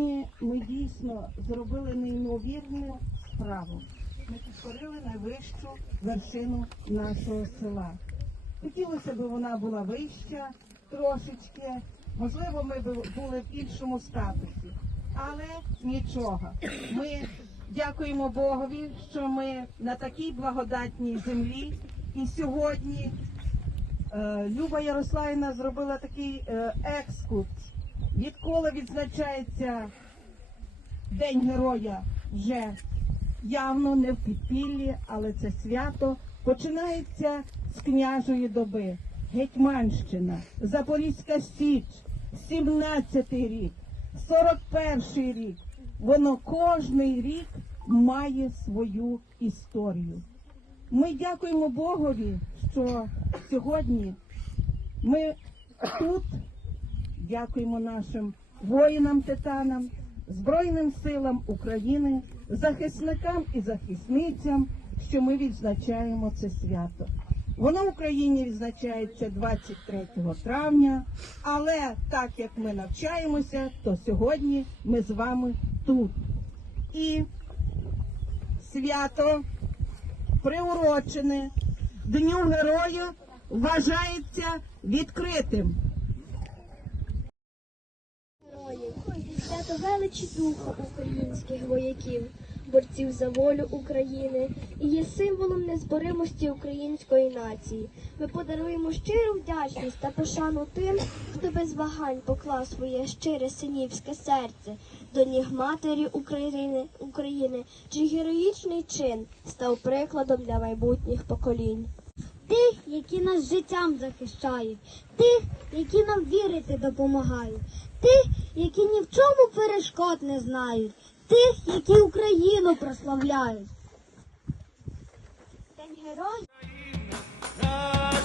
Сьогодні ми дійсно зробили неймовірну справу. Ми підкорили найвищу вершину нашого села. Хотілося б вона була вища трошечки, можливо, ми б були в іншому статусі, але нічого. Ми дякуємо Богові, що ми на такій благодатній землі. І сьогодні е, Люба Ярославівна зробила такий е, екскурс відколи відзначається День Героя вже явно не в підпіллі, але це свято починається з княжої доби. Гетьманщина, Запорізька Січ, 17-й рік, 41-й рік. Воно кожний рік має свою історію. Ми дякуємо Богові, що сьогодні ми тут Дякуємо нашим воїнам-титанам, Збройним силам України, захисникам і захисницям, що ми відзначаємо це свято. Воно в Україні відзначається 23 травня, але так як ми навчаємося, то сьогодні ми з вами тут. І свято приурочене Дню Героя вважається відкритим. героїв, свято величі духу українських вояків, борців за волю України і є символом незборимості української нації. Ми подаруємо щиру вдячність та пошану тим, хто без вагань поклав своє щире синівське серце до ніг матері України, України, чий героїчний чин став прикладом для майбутніх поколінь тих, які нас життям захищають, тих, які нам вірити допомагають, тих, які ні в чому перешкод не знають, тих, які Україну прославляють. День герой.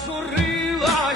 Зажурилася.